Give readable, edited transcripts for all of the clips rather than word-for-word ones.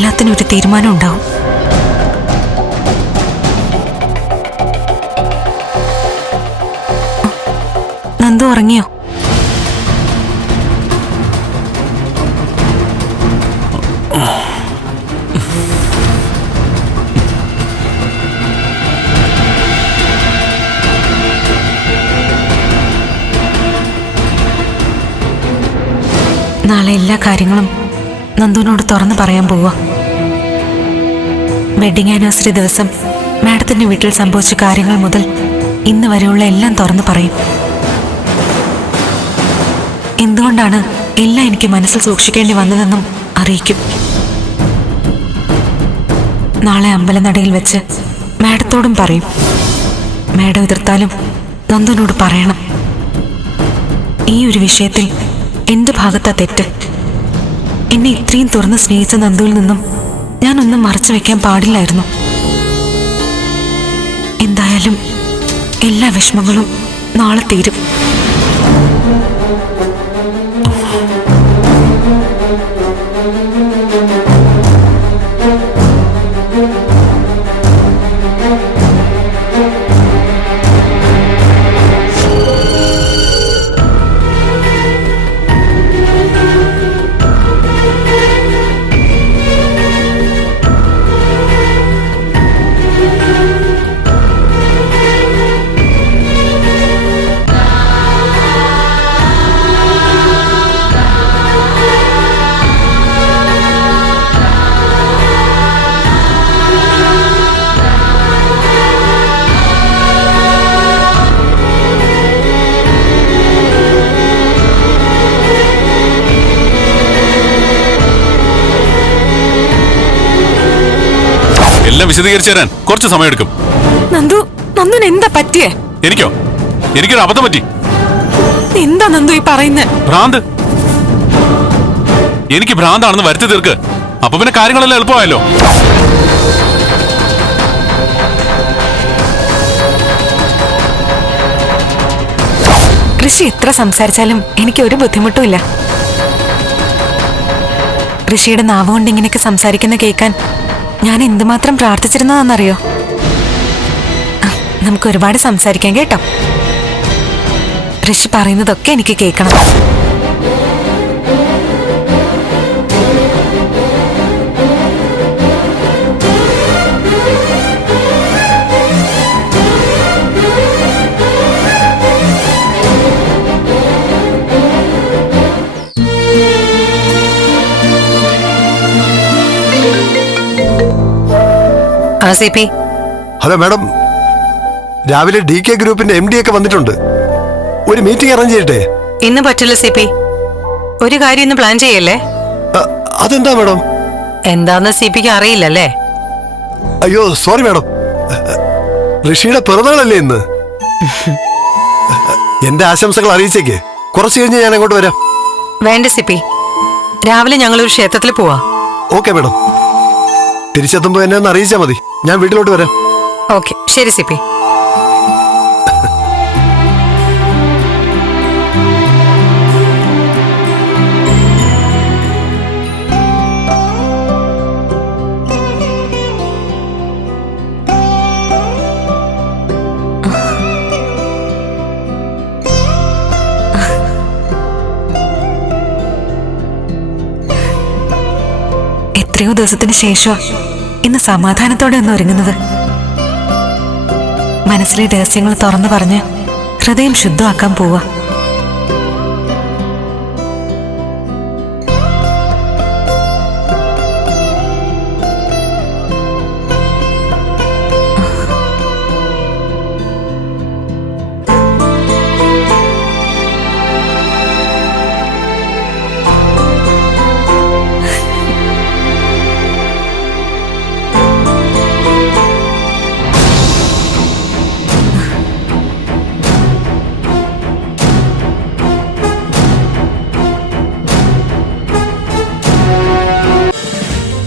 എല്ലാത്തിനും ഒരു തീരുമാനം ഉണ്ടാവും. നന്ദു ഉറങ്ങിയോ? നാളെ എല്ലാ കാര്യങ്ങളും നന്ദുവിനോട് തുറന്നു പറയാൻ പോവാ. വെഡിങ് ആനിവേഴ്സറി ദിവസം മാഡത്തിന്റെ വീട്ടിൽ സംഭവിച്ച കാര്യങ്ങൾ മുതൽ ഇന്ന് വരെയുള്ള എല്ലാം തുറന്നു പറയും. എന്തുകൊണ്ടാണ് എല്ലാം എനിക്ക് മനസ്സിൽ സൂക്ഷിക്കേണ്ടി വന്നതെന്നും അറിയിക്കും. നാളെ അമ്പലനടയിൽ വെച്ച് മാഡത്തോടും പറയും. മാഡം എതിർത്താലും നന്ദുവിനോട് പറയണം. ഈ ഒരു വിഷയത്തിൽ എന്റെ ഭാഗത്താ തെറ്റ്. എന്നെ ഇത്രയും തുറന്ന് സ്നേഹിച്ച നന്ദുവിൽ നിന്നും ഞാനൊന്നും മറച്ചു വെക്കാൻ പാടില്ലായിരുന്നു. എന്തായാലും എല്ലാ വിഷമങ്ങളും നാളെ തീരും. എല്ലാം വിശദീകരിച്ചു തരാൻ കുറച്ച് സമയമെടുക്കും. നന്ദുവിന് എന്താ പറ്റിയേ? എനിക്കൊരു അബദ്ധം പറ്റി. എന്താ നന്ദു ഈ പറയുന്നത്? ഭ്രാന്ത്. എനിക്ക് ഭ്രാന്താണെന്ന് വരുത്തി തീർക്ക്. അപ്പൊ പിന്നെ കാര്യങ്ങളെല്ലാം എളുപ്പമായല്ലോ. ഋഷി എത്ര സംസാരിച്ചാലും എനിക്ക് ഒരു ബുദ്ധിമുട്ടും ഇല്ല. ഋഷിയുടെ നാവ് കൊണ്ട് ഇങ്ങനെയൊക്കെ സംസാരിക്കുന്ന കേൾക്കാൻ ഞാൻ എന്തുമാത്രം പ്രാർത്ഥിച്ചിരുന്നതെന്നറിയോ? നമുക്ക് ഒരുപാട് സംസാരിക്കാം കേട്ടോ. ഋഷി പറയുന്നതൊക്കെ എനിക്ക് കേൾക്കണം. ഹലോ മാഡം, രാവിലെ DK ഗ്രൂപ്പിന്റെ MD ഒക്കെ വന്നിട്ടുണ്ട്. ഒരു മീറ്റിംഗ് അറേഞ്ച് ചെയ്യട്ടെ? ഇന്ന് പറ്റില്ല CP. ഒരു കാര്യം ഇന്ന് പ്ലാൻ ചെയ്യല്ലേ? അതെന്താ മാഡം? എന്താന്ന് CPക്ക് അറിയില്ലല്ലേ? അയ്യോ സോറി മാഡം, ഋഷിയുടെ പിറന്നാളല്ലേ ഇന്ന്. എന്റെ ആശംസകൾ അറിയിച്ചേക്ക്. കുറച്ച് കഴിഞ്ഞ് ഞാൻ അങ്ങോട്ട് വരാം. വേണ്ട CP, രാവിലെ ഞങ്ങൾ ഒരു ക്ഷേത്രത്തിൽ പോവാ. ഓക്കെ മാഡം, തിരിച്ചെത്തുമ്പോ എന്നെ ഒന്ന് അറിയിച്ചാൽ മതി. ഞാൻ വീട്ടിലോട്ട് വരാം. ഓക്കെ ശരി CP. എത്രയോ ദിവസത്തിന് ശേഷം ഇന്ന് സമാധാനത്തോടെ ഒന്ന് ഒരുങ്ങുന്നത്. മനസ്സിലെ രഹസ്യങ്ങൾ തുറന്നു പറഞ്ഞ് ഹൃദയം ശുദ്ധമാക്കാൻ പോവാ.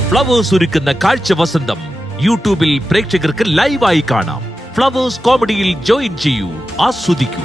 ഫ്ലവേഴ്സ് ഒരുക്കുന്ന കാഴ്ച വസന്തം യൂട്യൂബിൽ പ്രേക്ഷകർക്ക് ലൈവായി കാണാം. ഫ്ലവേഴ്സ് കോമഡിയിൽ ജോയിൻ ചെയ്യൂ, ആസ്വദിക്കൂ.